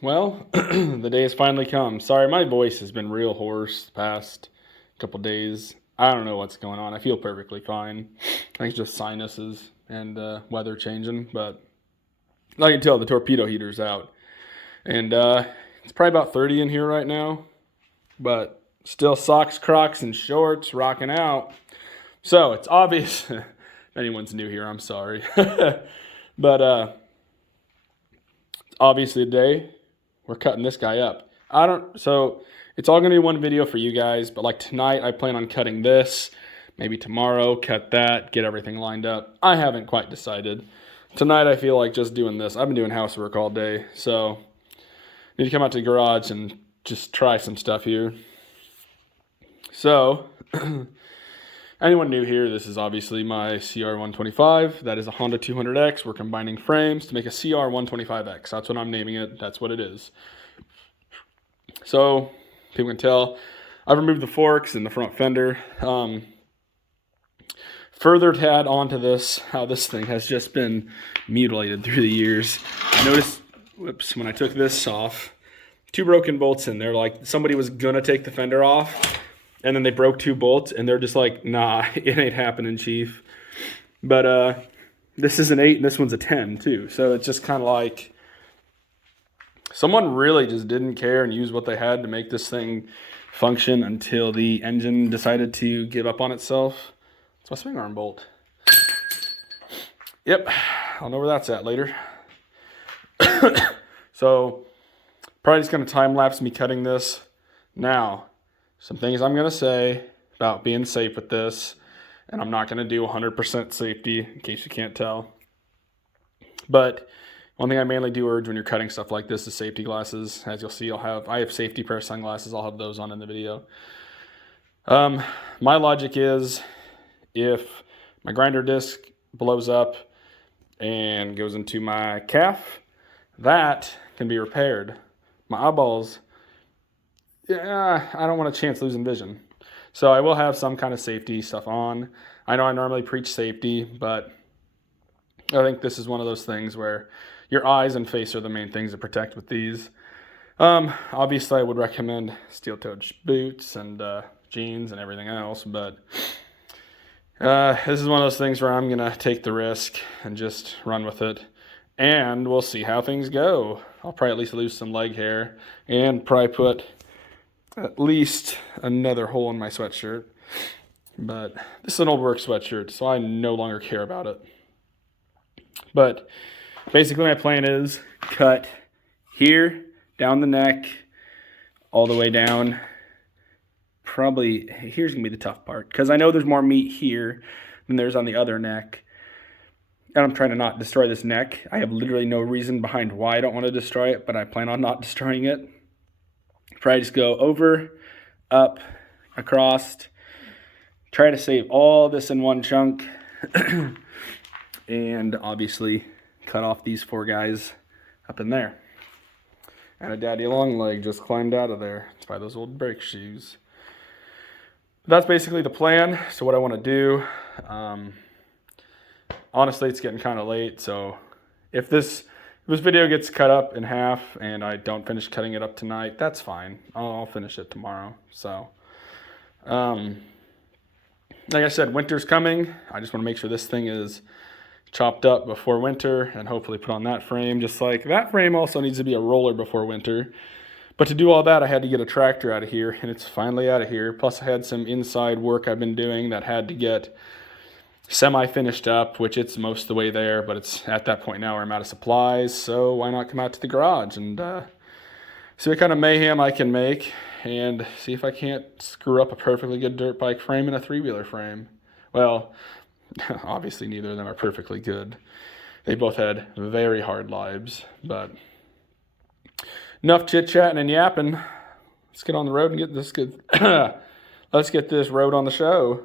Well, the day has finally come. Sorry, my voice has been real hoarse the past couple days. I don't know what's going on. I feel perfectly fine. I think it's just sinuses and weather changing, but I can tell the torpedo heater's out. And it's probably about 30 in here right now, but still socks, Crocs, and shorts rocking out. So it's obvious. If anyone's new here, I'm sorry. But it's obviously a day we're cutting this guy up. So it's all gonna be one video for you guys, but like tonight I plan on cutting this, maybe tomorrow, cut that, get everything lined up. I haven't quite decided. Tonight I feel like just doing this. I've been doing housework all day, so I need to come out to the garage and just try some stuff here. So, anyone new here, this is obviously my cr125. That is a Honda 200x. We're combining frames to make a cr125x. That's what I'm naming it. That's what it is. So, people can tell, I've removed the forks and the front fender. Further to add on to this, how this thing has just been mutilated through the years. I noticed, when I took this off, 2 broken bolts in there. Like somebody was gonna take the fender off, and then they broke 2 bolts, and they're just like, nah, it ain't happening, chief. But this is an 8, and this one's a 10 too. So it's just kind of like someone really just didn't care and used what they had to make this thing function until the engine decided to give up on itself. It's my swing arm bolt. Yep, I'll know where that's at later. So probably just going to time lapse me cutting this. Now, some things I'm going to say about being safe with this, and I'm not going to do 100% safety in case you can't tell. But one thing I mainly do urge when you're cutting stuff like this is safety glasses. As you'll see, I have safety pair of sunglasses. I'll have those on in the video. My logic is if my grinder disc blows up and goes into my calf, that can be repaired. My eyeballs, yeah, I don't want a chance losing vision. So I will have some kind of safety stuff on. I know I normally preach safety, but I think this is one of those things where your eyes and face are the main things to protect with these. Obviously I would recommend steel-toed boots and jeans and everything else, but this is one of those things where I'm gonna take the risk and just run with it, and we'll see how things go. I'll probably at least lose some leg hair and probably put at least another hole in my sweatshirt, but this is an old work sweatshirt, so I no longer care about it. But basically my plan is cut here, down the neck, all the way down. Probably, here's going to be the tough part, because I know there's more meat here than there's on the other neck. And I'm trying to not destroy this neck. I have literally no reason behind why I don't want to destroy it, but I plan on not destroying it. Probably just go over, up, across. Try to save all this in one chunk. And obviously cut off these 4 guys up in there. And a daddy long leg just climbed out of there. It's by those old brake shoes. That's basically the plan. So what I want to do, honestly, it's getting kind of late. So if this video gets cut up in half and I don't finish cutting it up tonight, that's fine. I'll finish it tomorrow. So, like I said, winter's coming. I just want to make sure this thing is chopped up before winter and hopefully put on that frame. Just like that frame also needs to be a roller before winter. But to do all that, I had to get a tractor out of here, and it's finally out of here. Plus I had some inside work I've been doing that had to get semi-finished up, which it's most of the way there, but it's at that point now where I'm out of supplies, so why not come out to the garage and see what kind of mayhem I can make and see if I can't screw up a perfectly good dirt bike frame and a 3-wheeler frame. Well, obviously neither of them are perfectly good. They both had very hard lives, but enough chit-chatting and yapping. Let's get on the road and get this good. Let's get this road on the show.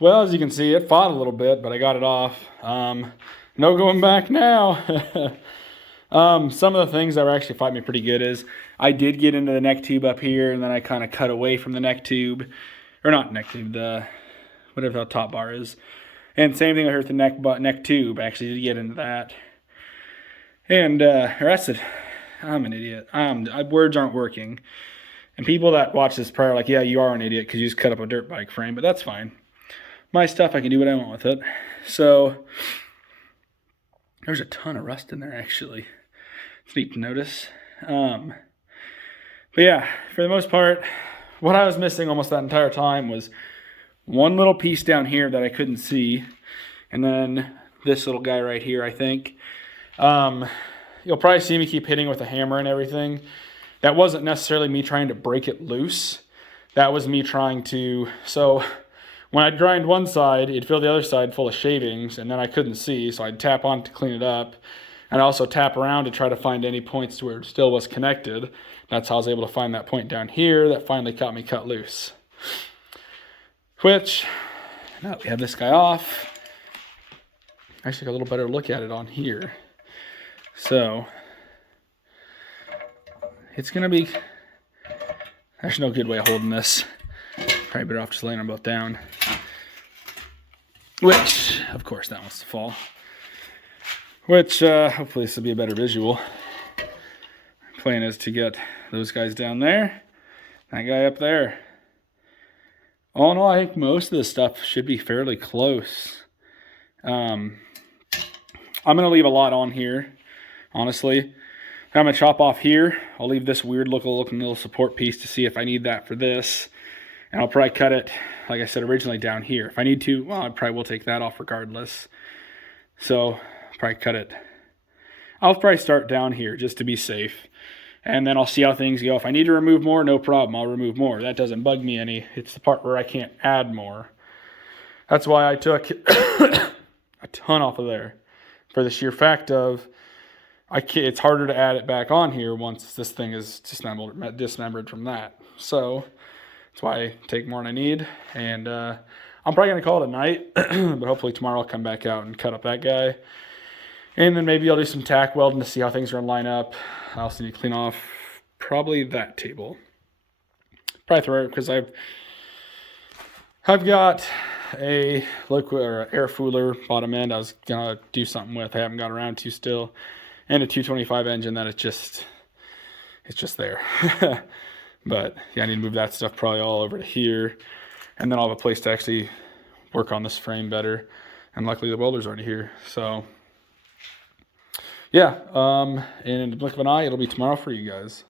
Well, as you can see, it fought a little bit, but I got it off. No going back now. Some of the things that were actually fighting me pretty good is I did get into the neck tube up here, and then I kind of cut away from the neck tube, or not neck tube, the whatever the top bar is. And same thing I heard the neck tube. I actually did get into that. And arrested. I'm an idiot. Words aren't working. And people that watch this probably are like, yeah, you are an idiot because you just cut up a dirt bike frame, but that's fine. My stuff, I can do what I want with it. So there's a ton of rust in there, actually. It's neat to notice. But yeah, for the most part, what I was missing almost that entire time was one little piece down here that I couldn't see, and then this little guy right here, I think. You'll probably see me keep hitting with a hammer and everything. That wasn't necessarily me trying to break it loose. That was me trying to, so when I'd grind one side, it'd fill the other side full of shavings, and then I couldn't see, so I'd tap on to clean it up. And also tap around to try to find any points to where it still was connected. That's how I was able to find that point down here that finally got me cut loose. Which, now that we have this guy off, actually got a little better look at it on here. So, it's going to be, there's no good way of holding this. Probably better off just laying them both down. Which, of course, that wants to fall. Which, hopefully this will be a better visual. Plan is to get those guys down there, that guy up there. All in all, I think most of this stuff should be fairly close. I'm going to leave a lot on here, honestly. I'm going to chop off here. I'll leave this weird looking little support piece to see if I need that for this. And I'll probably cut it, like I said originally, down here. If I need to, well, I probably will take that off regardless. So, probably cut it. I'll probably start down here just to be safe. And then I'll see how things go. If I need to remove more, no problem. I'll remove more. That doesn't bug me any. It's the part where I can't add more. That's why I took a ton off of there. For the sheer fact of, it's harder to add it back on here once this thing is dismembered from that. So that's why I take more than I need. And I'm probably going to call it a night. But hopefully tomorrow I'll come back out and cut up that guy. And then maybe I'll do some tack welding to see how things are going to line up. I also need to clean off probably that table. Probably throw it because I've got a liquid or air fooler bottom end I was going to do something with. I haven't got around to still. And a 225 engine that it's just there. But yeah, I need to move that stuff probably all over to here. And then I'll have a place to actually work on this frame better. And luckily the welder's already here. So yeah, in the blink of an eye, it'll be tomorrow for you guys.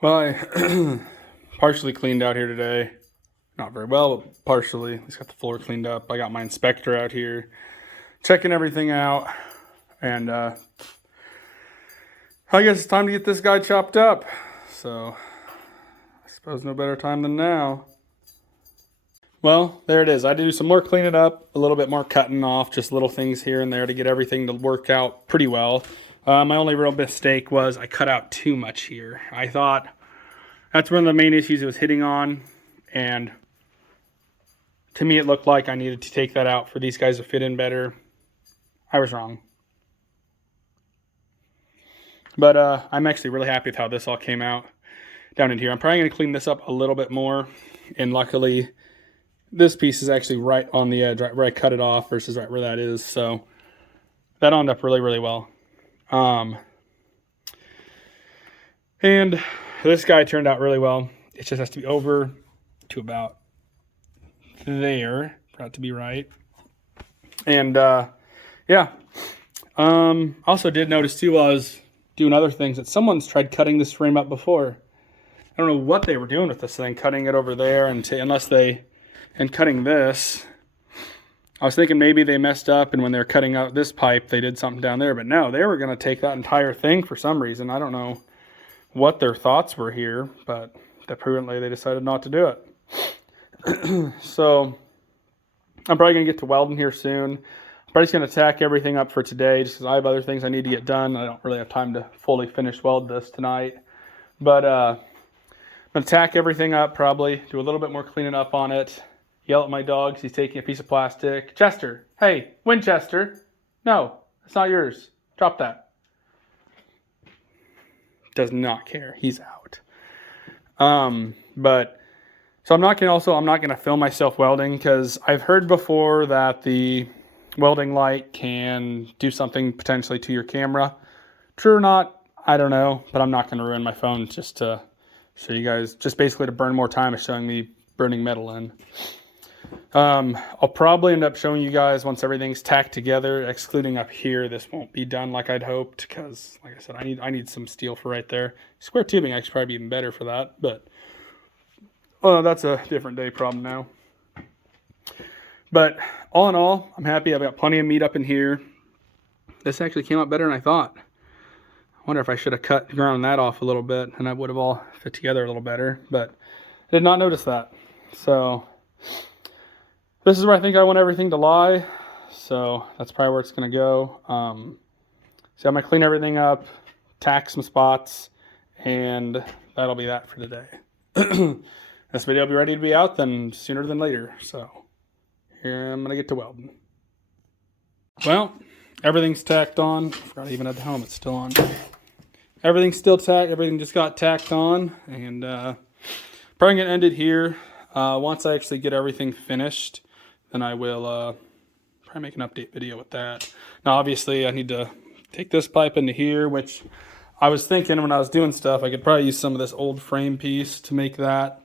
Well, I partially cleaned out here today. Not very well, but partially. Just got the floor cleaned up. I got my inspector out here checking everything out. And I guess it's time to get this guy chopped up. So I Suppose no better time than now. Well, there it is. I had to do some more cleaning up, a little bit more cutting off, just little things here and there to get everything to work out pretty well. My only real mistake was I cut out too much here. I thought that's one of the main issues it was hitting on, and to me it looked like I needed to take that out for these guys to fit in better. I was wrong. But I'm actually really happy with how this all came out down in here. I'm probably going to clean this up a little bit more, and luckily this piece is actually right on the edge, right where I cut it off versus right where that is. So that ended up really, really well. And this guy turned out really well. It just has to be over to about there for it to be right. And yeah. Also did notice too while I was doing other things that someone's tried cutting this frame up before. I don't know what they were doing with this thing, cutting it over there and cutting this. I was thinking maybe they messed up and when they were cutting out this pipe, they did something down there. But no, they were going to take that entire thing for some reason. I don't know what their thoughts were here, but apparently they decided not to do it. So I'm probably going to get to welding here soon. I'm probably just going to tack everything up for today just because I have other things I need to get done. I don't really have time to fully finish weld this tonight. But I'm going to tack everything up probably, do a little bit more cleaning up on it. Yell at my dog. He's taking a piece of plastic. Chester, hey, Winchester. No, it's not yours. Drop that. Does not care. He's out. But so I'm not gonna film myself welding because I've heard before that the welding light can do something potentially to your camera. True or not, I don't know. But I'm not gonna ruin my phone just to show you guys, just basically to burn more time of showing me burning metal in. I'll probably end up showing you guys once everything's tacked together, excluding up here. This won't be done like I'd hoped because, like I said, I need some steel for right there. Square tubing actually probably even better for that, but that's a different day problem now. But all in all, I'm happy. I've got plenty of meat up in here. This actually came out better than I thought. I wonder if I should have ground that off a little bit and that would have all fit together a little better, but I did not notice that. So this is where I think I want everything to lie. So that's probably where it's going to go. So I'm going to clean everything up, tack some spots, and that'll be that for today. This video will be ready to be out then sooner than later. So here I'm going to get to welding. Well, everything's tacked on. I forgot I even had the helmet still on. Everything's still tacked. Everything just got tacked on. And probably going to end it here. Once I actually get everything finished, then I will probably make an update video with that. Now, obviously, I need to take this pipe into here, which I was thinking when I was doing stuff, I could probably use some of this old frame piece to make that.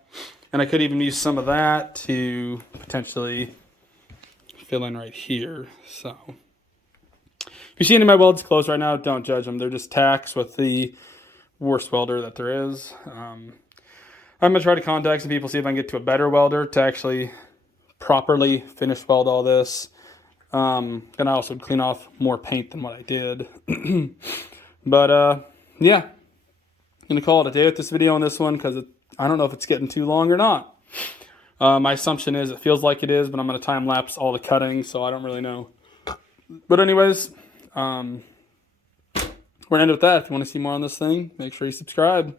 And I could even use some of that to potentially fill in right here. So if you see any of my welds closed right now, don't judge them. They're just tacks with the worst welder that there is. I'm going to try to contact some people, see if I can get to a better welder to actually properly finish weld all this. And I also clean off more paint than what I did. But yeah, I'm going to call it a day with this video on this one because I don't know if it's getting too long or not. My assumption is it feels like it is, but I'm going to time lapse all the cutting, so I don't really know. But anyways, we're going to end with that. If you want to see more on this thing, make sure you subscribe.